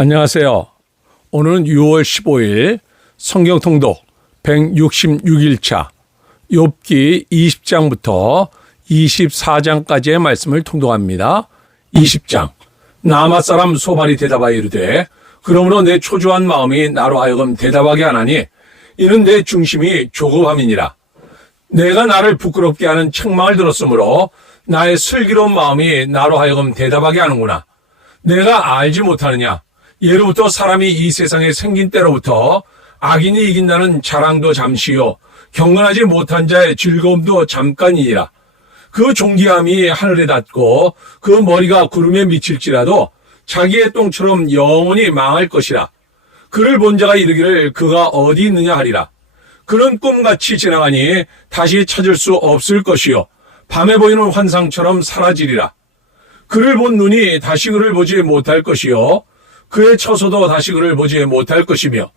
안녕하세요. 오늘은 6월 15일 성경 통독 166일차 욥기 20장부터 24장까지의 말씀을 통독합니다. 20장 나마 사람 소발이 대답하여 이르되 그러므로 내 초조한 마음이 나로 하여금 대답하게 하나니 이는 내 중심이 조급함이니라. 내가 나를 부끄럽게 하는 책망을 들었으므로 나의 슬기로운 마음이 나로 하여금 대답하게 하는구나. 내가 알지 못하느냐? 예로부터 사람이 이 세상에 생긴 때로부터 악인이 이긴다는 자랑도 잠시요. 경건하지 못한 자의 즐거움도 잠깐이니라. 그 존귀함이 하늘에 닿고 그 머리가 구름에 미칠지라도 자기의 똥처럼 영원히 망할 것이라. 그를 본 자가 이르기를 그가 어디 있느냐 하리라. 그는 꿈같이 지나가니 다시 찾을 수 없을 것이요. 밤에 보이는 환상처럼 사라지리라. 그를 본 눈이 다시 그를 보지 못할 것이요. 그의 처소도 다시 그를 보지 못할 것이며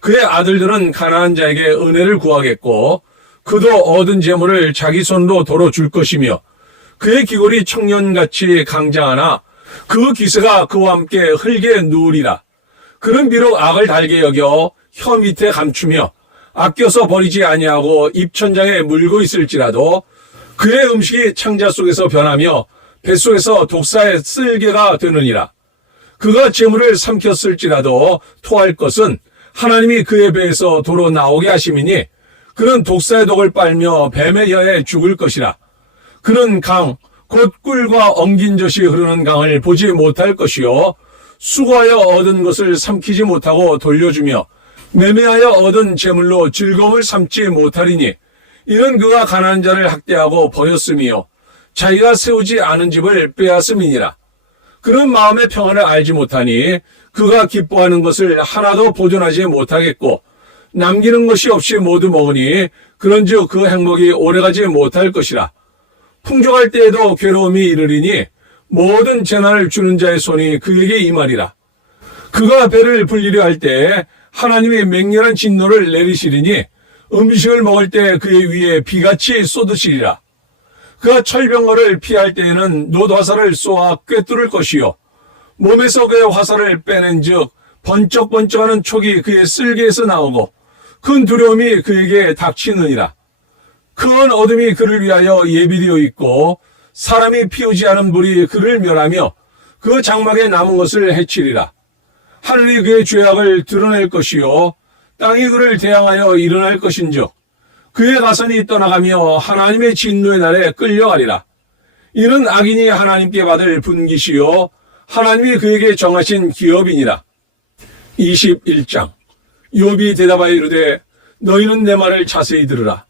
그의 아들들은 가난한 자에게 은혜를 구하겠고 그도 얻은 재물을 자기 손으로 도로 줄 것이며 그의 기골이 청년같이 강장하나 그 기세가 그와 함께 흙에 누우리라. 그는 비록 악을 달게 여겨 혀 밑에 감추며 아껴서 버리지 아니하고 입천장에 물고 있을지라도 그의 음식이 창자 속에서 변하며 뱃속에서 독사의 쓸개가 되느니라. 그가 재물을 삼켰을지라도 토할 것은 하나님이 그의 배에서 도로 나오게 하심이니 그는 독사의 독을 빨며 뱀의 혀에 죽을 것이라. 그는 강, 곧 꿀과 엉긴 젖이 흐르는 강을 보지 못할 것이요. 수고하여 얻은 것을 삼키지 못하고 돌려주며 매매하여 얻은 재물로 즐거움을 삼지 못하리니 이는 그가 가난한 자를 학대하고 버렸음이요. 자기가 세우지 않은 집을 빼앗음이니라. 그런 마음의 평안을 알지 못하니 그가 기뻐하는 것을 하나도 보존하지 못하겠고 남기는 것이 없이 모두 먹으니 그런즉 그 행복이 오래가지 못할 것이라. 풍족할 때에도 괴로움이 이르리니 모든 재난을 주는 자의 손이 그에게 임하리라. 그가 배를 불리려 할때 하나님의 맹렬한 진노를 내리시리니 음식을 먹을 때 그의 위에 비같이 쏟으시리라. 그가 철병거를 피할 때에는 놋화살을 쏘아 꿰뚫을 것이요. 몸에서 그의 화살을 빼낸 즉 번쩍번쩍하는 촉이 그의 쓸개에서 나오고 큰 두려움이 그에게 닥치느니라. 큰 어둠이 그를 위하여 예비되어 있고 사람이 피우지 않은 불이 그를 멸하며 그 장막에 남은 것을 해치리라. 하늘이 그의 죄악을 드러낼 것이요 땅이 그를 대항하여 일어날 것인즉 그의 가선이 떠나가며 하나님의 진노의 날에 끌려가리라. 이는 악인이 하나님께 받을 분기시요 하나님이 그에게 정하신 기업이니라. 21장 욥이 대답하여 이르되 너희는 내 말을 자세히 들으라.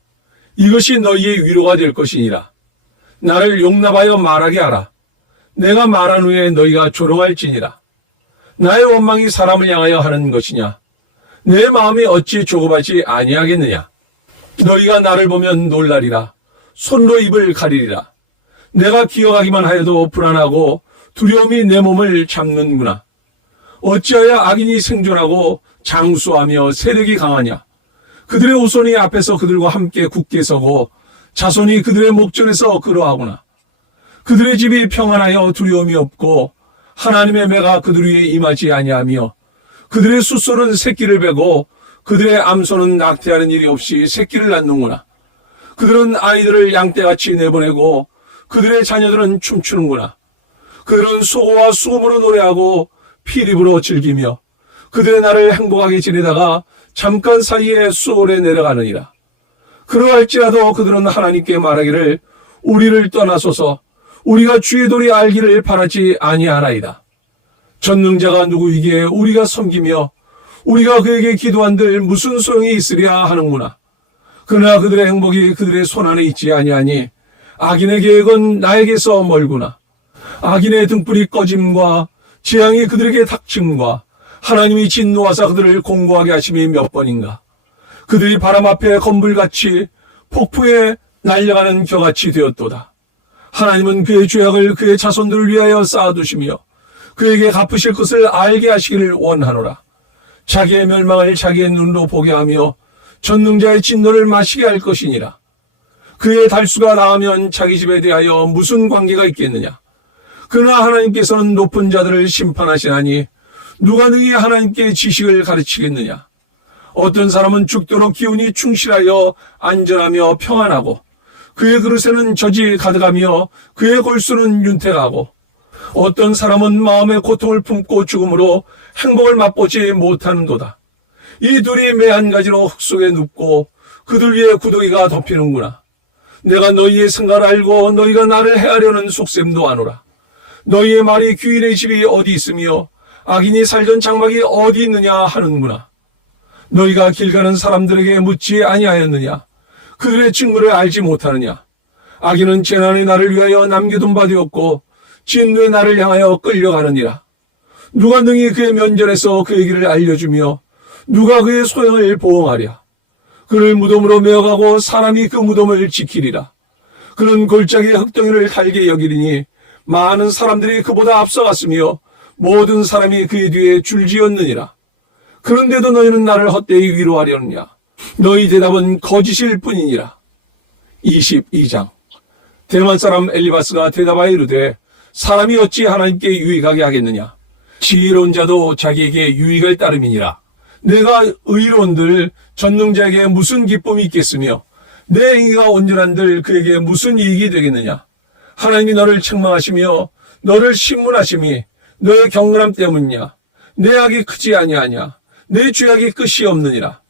이것이 너희의 위로가 될 것이니라. 나를 용납하여 말하게 하라. 내가 말한 후에 너희가 조롱할지니라. 나의 원망이 사람을 향하여 하는 것이냐? 내 마음이 어찌 조급하지 아니하겠느냐? 너희가 나를 보면 놀라리라. 손로 입을 가리리라. 내가 기억하기만 하여도 불안하고 두려움이 내 몸을 잡는구나. 어찌하여 악인이 생존하고 장수하며 세력이 강하냐? 그들의 오손이 앞에서 그들과 함께 굳게 서고 자손이 그들의 목전에서 그러하구나. 그들의 집이 평안하여 두려움이 없고 하나님의 매가 그들 위에 임하지 아니하며 그들의 숫소는 새끼를 베고 그들의 암소는 낙태하는 일이 없이 새끼를 낳는구나. 그들은 아이들을 양떼같이 내보내고 그들의 자녀들은 춤추는구나. 그들은 소고와 수금으로 노래하고 피립으로 즐기며 그들의 날을 행복하게 지내다가 잠깐 사이에 수월에 내려가느니라. 그러할지라도 그들은 하나님께 말하기를 우리를 떠나소서 우리가 주의 도리 알기를 바라지 아니하나이다. 전능자가 누구이기에 우리가 섬기며 우리가 그에게 기도한들 무슨 소용이 있으랴 하는구나. 그러나 그들의 행복이 그들의 손안에 있지 아니하니 악인의 계획은 나에게서 멀구나. 악인의 등불이 꺼짐과 재앙이 그들에게 닥침과 하나님이 진노하사 그들을 공고하게 하심이 몇 번인가. 그들이 바람 앞에 건불같이 폭풍에 날려가는 겨같이 되었도다. 하나님은 그의 죄악을 그의 자손들을 위하여 쌓아두시며 그에게 갚으실 것을 알게 하시기를 원하노라. 자기의 멸망을 자기의 눈으로 보게 하며 전능자의 진노를 마시게 할 것이니라. 그의 달수가 나으면 자기 집에 대하여 무슨 관계가 있겠느냐? 그러나 하나님께서는 높은 자들을 심판하시나니 누가 능히 하나님께 지식을 가르치겠느냐? 어떤 사람은 죽도록 기운이 충실하여 안전하며 평안하고 그의 그릇에는 젖이 가득하며 그의 골수는 윤택하고 어떤 사람은 마음의 고통을 품고 죽음으로 행복을 맛보지 못하는도다. 이 둘이 매 한 가지로 흙 속에 눕고 그들 위에 구더기가 덮이는구나. 내가 너희의 생각을 알고 너희가 나를 해하려는 속셈도 아노라. 너희의 말이 귀인의 집이 어디 있으며 악인이 살던 장막이 어디 있느냐 하는구나. 너희가 길 가는 사람들에게 묻지 아니하였느냐? 그들의 증거를 알지 못하느냐? 악인은 재난의 날을 위하여 남겨둔 바 되었고 진노의 날을 향하여 끌려가느니라. 누가 능히 그의 면전에서 그의 길을 알려주며 누가 그의 소영을 보응하랴? 그를 무덤으로 메어가고 사람이 그 무덤을 지키리라. 그는 골짜기의 흙덩이를 달게 여기리니 많은 사람들이 그보다 앞서갔으며 모든 사람이 그의 뒤에 줄지었느니라. 그런데도 너희는 나를 헛되이 위로하려느냐? 너희 대답은 거짓일 뿐이니라. 22장 대만 사람 엘리바스가 대답하여 이르되 사람이 어찌 하나님께 유익하게 하겠느냐? 지혜로운 자도 자기에게 유익을 따름이니라. 내가 의로운들 전능자에게 무슨 기쁨이 있겠으며 내 행위가 온전한들 그에게 무슨 이익이 되겠느냐? 하나님이 너를 책망하시며 너를 신문하심이 너의 경건함 때문이냐? 내 악이 크지 아니하냐? 내 죄악이 끝이 없느니라.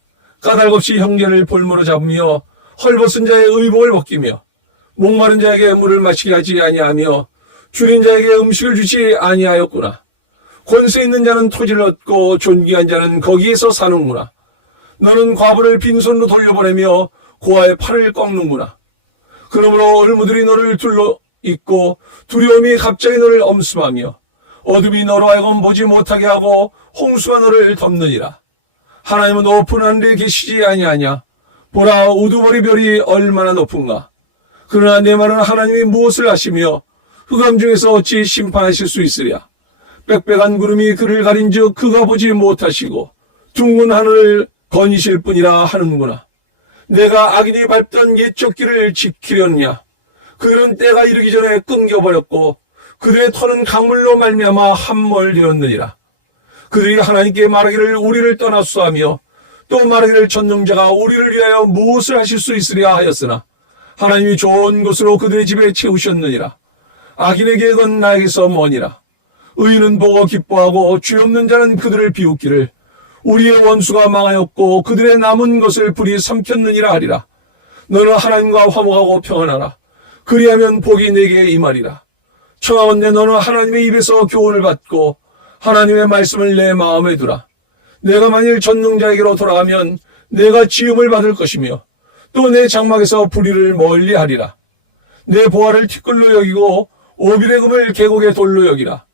까닭없이 형제를 볼모로 잡으며 헐벗은 자의 의복을 벗기며 목마른 자에게 물을 마시게 하지 아니하며 줄인 자에게 음식을 주지 아니하였구나. 권세 있는 자는 토지를 얻고 존귀한 자는 거기에서 사는구나. 너는 과부를 빈손으로 돌려보내며 고아의 팔을 꺾는구나. 그러므로 얼무들이 너를 둘러 있고 두려움이 갑자기 너를 엄습하며 어둠이 너로 하여금 보지 못하게 하고 홍수가 너를 덮느니라. 하나님은 높은 하늘에 계시지 아니하냐. 보라 우두머리 별이 얼마나 높은가. 그러나 내 말은 하나님이 무엇을 하시며 흑암 중에서 어찌 심판하실 수 있으랴. 빽빽한 구름이 그를 가린즉 그가 보지 못하시고 둥근 하늘을 거니실 뿐이라 하는구나. 내가 악인이 밟던 옛적 길을 지키려느냐. 그들은 때가 이르기 전에 끊겨버렸고 그들의 터는 강물로 말미암아 함몰되었느니라. 그들이 하나님께 말하기를 우리를 떠났소하며 또 말하기를 전능자가 우리를 위하여 무엇을 하실 수 있으랴 하였으나 하나님이 좋은 것으로 그들의 집에 채우셨느니라. 악인의 계획은 나에게서 머니라. 의인은 보고 기뻐하고 죄 없는 자는 그들을 비웃기를 우리의 원수가 망하였고 그들의 남은 것을 불이 삼켰느니라 하리라. 너는 하나님과 화목하고 평안하라. 그리하면 복이 내게 임하리라. 청하건대 너는 하나님의 입에서 교훈을 받고 하나님의 말씀을 내 마음에 두라. 내가 만일 전능자에게로 돌아가면 내가 지음을 받을 것이며 또 내 장막에서 불의를 멀리 하리라. 내 보화를 티끌로 여기고 오빌의 금을 계곡의 돌로 여기라.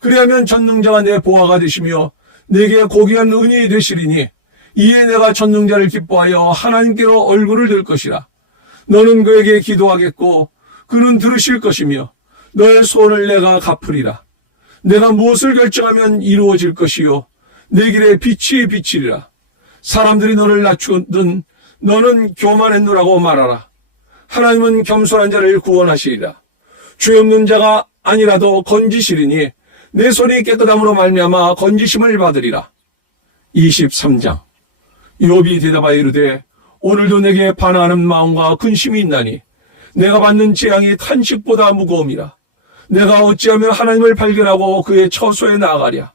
그리하면 전능자가 내 보화가 되시며 내게 고귀한 은이 되시리니 이에 내가 전능자를 기뻐하여 하나님께로 얼굴을 들 것이라. 너는 그에게 기도하겠고 그는 들으실 것이며 너의 소원을 내가 갚으리라. 내가 무엇을 결정하면 이루어질 것이요 내 길에 빛이 비치리라. 사람들이 너를 낮추든 너는 교만했노라고 말하라. 하나님은 겸손한 자를 구원하시리라. 죄 없는 자가 아니라도 건지시리니 내 손이 깨끗함으로 말미암아 건지심을 받으리라. 23장 욥이 대답하여 이르되 오늘도 내게 반하는 마음과 근심이 있나니 내가 받는 재앙이 탄식보다 무거움이라. 내가 어찌하면 하나님을 발견하고 그의 처소에 나아가랴.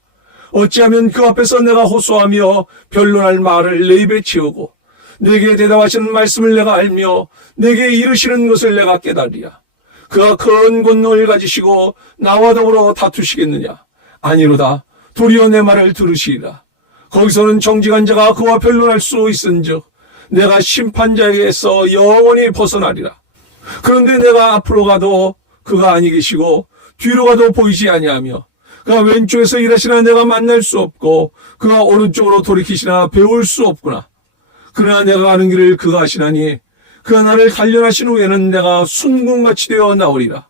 어찌하면 그 앞에서 내가 호소하며 변론할 말을 내 입에 채우고 내게 대답하시는 말씀을 내가 알며 내게 이르시는 것을 내가 깨달으랴. 그가 큰 권능을 가지시고 나와 더불어 다투시겠느냐? 아니로다. 도리어 내 말을 들으시리라. 거기서는 정직한 자가 그와 변론할 수 있은즉 내가 심판자에게서 영원히 벗어나리라. 그런데 내가 앞으로 가도 그가 아니 계시고 뒤로 가도 보이지 아니하며 그가 왼쪽에서 일하시나 내가 만날 수 없고 그가 오른쪽으로 돌이키시나 배울 수 없구나. 그러나 내가 가는 길을 그가 하시나니 그가 나를 단련하신 후에는 내가 순공같이 되어 나오리라.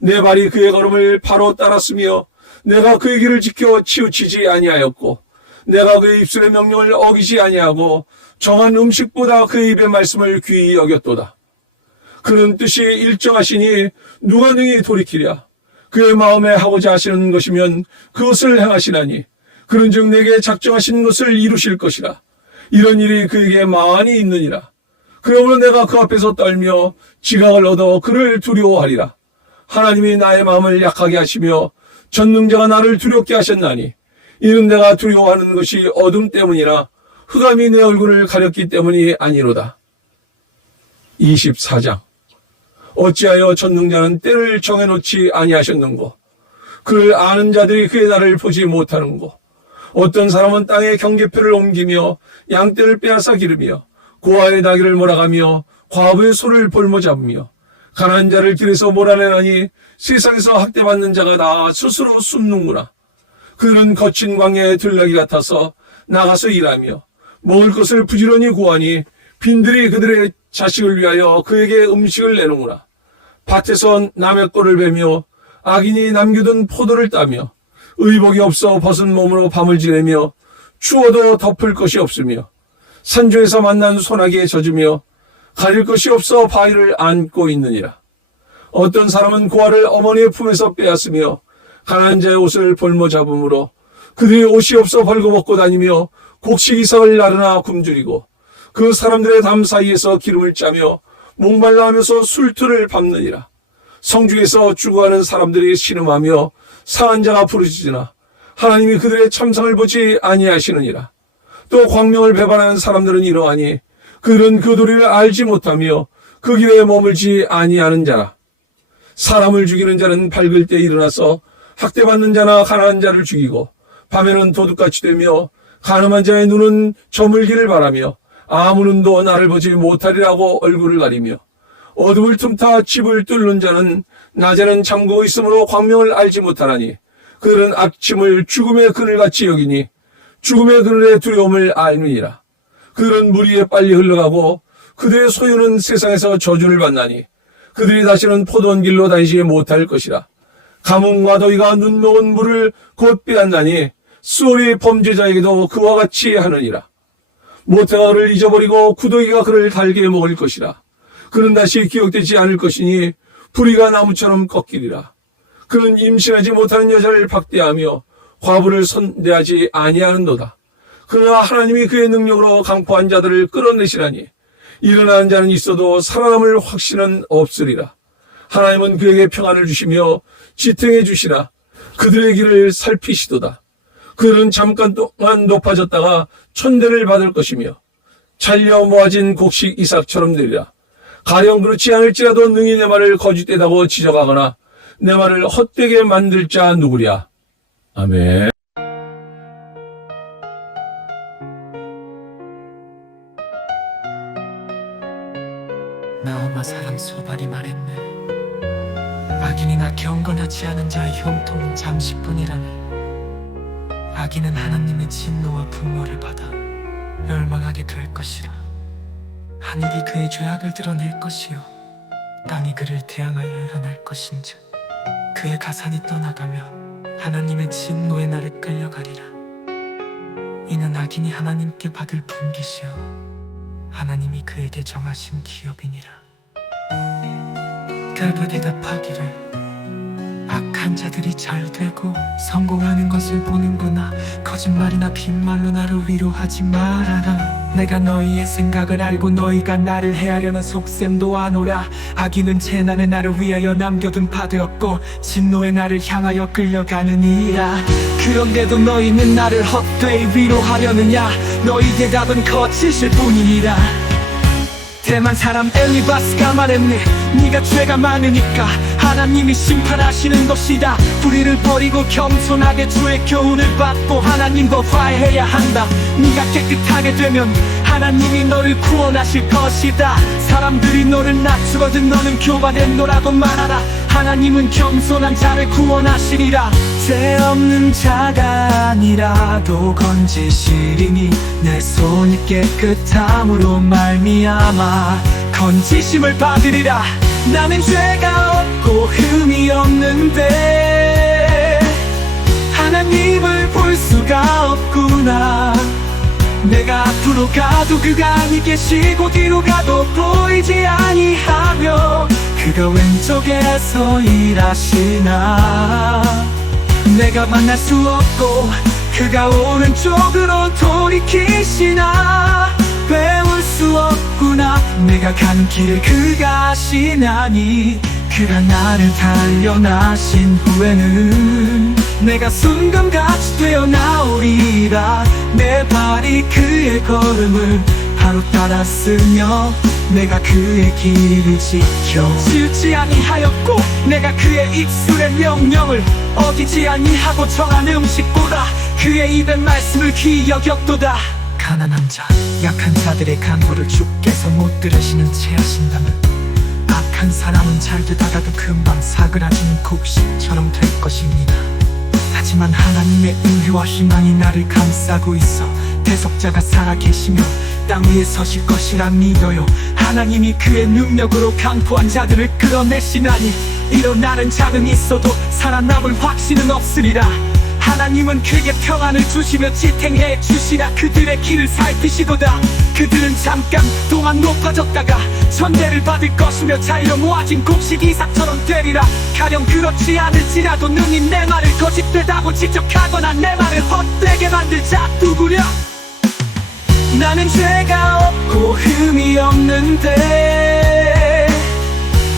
내 발이 그의 걸음을 바로 따랐으며 내가 그의 길을 지켜 치우치지 아니하였고 내가 그의 입술의 명령을 어기지 아니하고 정한 음식보다 그의 입의 말씀을 귀히 여겼도다. 그는 뜻이 일정하시니 누가 능히 돌이키랴. 그의 마음에 하고자 하시는 것이면 그것을 행하시나니 그런즉 내게 작정하신 것을 이루실 것이라. 이런 일이 그에게 많이 있느니라. 그러므로 내가 그 앞에서 떨며 지각을 얻어 그를 두려워하리라. 하나님이 나의 마음을 약하게 하시며 전능자가 나를 두렵게 하셨나니 이는 내가 두려워하는 것이 어둠 때문이라 흑암이 내 얼굴을 가렸기 때문이 아니로다. 24장 어찌하여 전능자는 때를 정해놓지 아니하셨는고 그를 아는 자들이 그의 날을 보지 못하는고 어떤 사람은 땅에 경계표를 옮기며 양떼를 빼앗아 기르며 고아의 나귀를 몰아가며 과부의 소를 볼모 잡으며 가난한 자를 길에서 몰아내나니 세상에서 학대받는 자가 다 스스로 숨는구나. 그는 거친 광야의 들나귀 같아서 나가서 일하며 먹을 것을 부지런히 구하니 빈들이 그들의 자식을 위하여 그에게 음식을 내놓으라. 밭에서 남의 꼴을 베며 악인이 남겨둔 포도를 따며 의복이 없어 벗은 몸으로 밤을 지내며 추워도 덮을 것이 없으며 산중에서 만난 소나기에 젖으며 가릴 것이 없어 바위를 안고 있느니라. 어떤 사람은 고아를 어머니의 품에서 빼앗으며 가난한 자의 옷을 볼모 잡음으로 그들이 옷이 없어 벌거벗고 다니며 곡식 이삭을 나르나 굶주리고 그 사람들의 담 사이에서 기름을 짜며 목말라 하면서 술틀을 밟느니라. 성중에서 죽어가는 사람들이 신음하며 상한 자가 부르짖으나 하나님이 그들의 참상을 보지 아니하시느니라. 또 광명을 배반하는 사람들은 이러하니 그들은 그 도리를 알지 못하며 그 길에 머물지 아니하는 자라. 사람을 죽이는 자는 밝을 때 일어나서 학대받는 자나 가난한 자를 죽이고 밤에는 도둑같이 되며 가늠한 자의 눈은 저물기를 바라며 아무 눈도 나를 보지 못하리라고 얼굴을 가리며 어둠을 틈타 집을 뚫는 자는 낮에는 잠그고 있으므로 광명을 알지 못하나니 그들은 아침을 죽음의 그늘같이 여기니 죽음의 그늘의 두려움을 알미니라. 그들은 물 위에 빨리 흘러가고 그들의 소유는 세상에서 저주를 받나니 그들이 다시는 포도원 길로 다니지 못할 것이라. 가뭄과 더위가 눈 녹은 물을 곧 빼앗나니 수월이 범죄자에게도 그와 같이 하느니라. 모태가 그를 잊어버리고 구더기가 그를 달게 먹을 것이라. 그는 다시 기억되지 않을 것이니 불의가 나무처럼 꺾이리라. 그는 임신하지 못하는 여자를 박대하며 과부를 선대하지 아니하는도다. 그러나 하나님이 그의 능력으로 강포한 자들을 끌어내시라니 일어나는 자는 있어도 살아남을 확신은 없으리라. 하나님은 그에게 평안을 주시며 지탱해 주시라. 그들의 길을 살피시도다. 그들은 잠깐 동안 높아졌다가 천대를 받을 것이며 잘려 모아진 곡식 이삭처럼 되리라. 가령 그렇지 않을지라도 능히 내 말을 거짓되다고 지적하거나 내 말을 헛되게 만들 자 누구랴. 아멘. 나엄마 사랑 소발이 말했네. 악인이나 경건하지 않은 자의 형통은 잠시뿐이라네. 악인은 하나님의 진노와 분노를 받아 멸망하게 될 것이라. 하늘이 그의 죄악을 드러낼 것이요. 땅이 그를 대항하여 일어날 것인즉 그의 가산이 떠나가며 하나님의 진노의 날에 끌려가리라. 이는 악인이 하나님께 받을 분깃이요. 하나님이 그에게 정하신 기업이니라. 그가 대답하기를 악한 자들이 잘 되고 성공하는 것을 보는구나. 거짓말이나 빈말로 나를 위로하지 말아라. 내가 너희의 생각을 알고 너희가 나를 헤아려는 속셈도 아노라. 악인은 재난의 나를 위하여 남겨둔 바되었고 진노의 나를 향하여 끌려가느니라. 그런데도 너희는 나를 헛되이 위로하려느냐? 너희 대답은 거짓일 뿐이니라. 대만 사람 엘리바스가 말했네. 네가 죄가 많으니까 하나님이 심판하시는 것이다. 불의를 버리고 겸손하게 주의 교훈을 받고 하나님과 화해해야 한다. 네가 깨끗하게 되면 하나님이 너를 구원하실 것이다. 사람들이 너를 낮추거든 너는 교만했노라고 말하라. 하나님은 겸손한 자를 구원하시리라. 죄 없는 자가 아니라도 건지시리니 내 손이 깨끗함으로 말미암아 건지심을 받으리라 나는 죄가 없고 흠이 없는데 하나님을 볼 수가 없구나. 내가 앞으로 가도 그가 아니 계시고 뒤로 가도 보이지 아니하며 그가 왼쪽에서 일하시나. 내가 만날 수 없고 그가 오른쪽으로 돌이키시나 배울 수 없구나. 내가 가는 길을 그가 아시나니 그가 나를 달려나신 후에는 내가 순간같이 되어나오리라. 내 발이 그의 걸음을 바로 따랐으며 내가 그의 길을 지켜 지지 아니하였고 내가 그의 입술의 명령을 어기지 아니하고 정한 음식보다 그의 입의 말씀을 여겼도다. 가난한 자 약한 자들의 간구를 주께서 못 들으시는 채 하신다면 악한 사람은 잘 되다가도 금방 사그라지는 곡식처럼 될 것입니다. 하지만 하나님의 은혜와 희망이 나를 감싸고 있어 대속자가 살아계시며 땅 위에 서실 것이라 믿어요. 하나님이 그의 능력으로 강포한 자들을 끌어내시나니 일어나는 자는 있어도 살아남을 확신은 없으리라 하나님은 그에게 평안을 주시며 지탱해 주시나 그들의 길을 살피시도다. 그들은 잠깐 동안 높아졌다가 천대를 받을 것이며 자유로 모아진 곡식 이삭처럼 되리라. 가령 그렇지 않을지라도 능히 내 말을 거짓되다고 지적하거나 내 말을 헛되게 만들 자 누구랴 나는 죄가 없고 흠이 없는데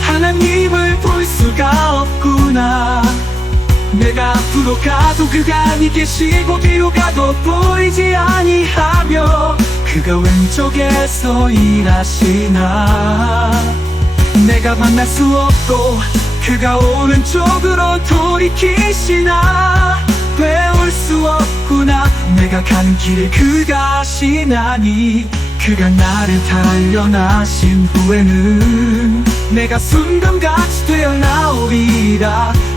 하나님을 볼수 앞으로 가도 그가 아니 계시고 뒤로 가도 보이지 아니하며 그가 왼쪽에서 일하시나. 내가 만날 수 없고 그가 오른쪽으로 돌이키시나. 배울 수 없구나. 내가 가는 길을 그가 아시나니 그가 나를 달려나신 후에는 내가 순간같이 되어 나오리라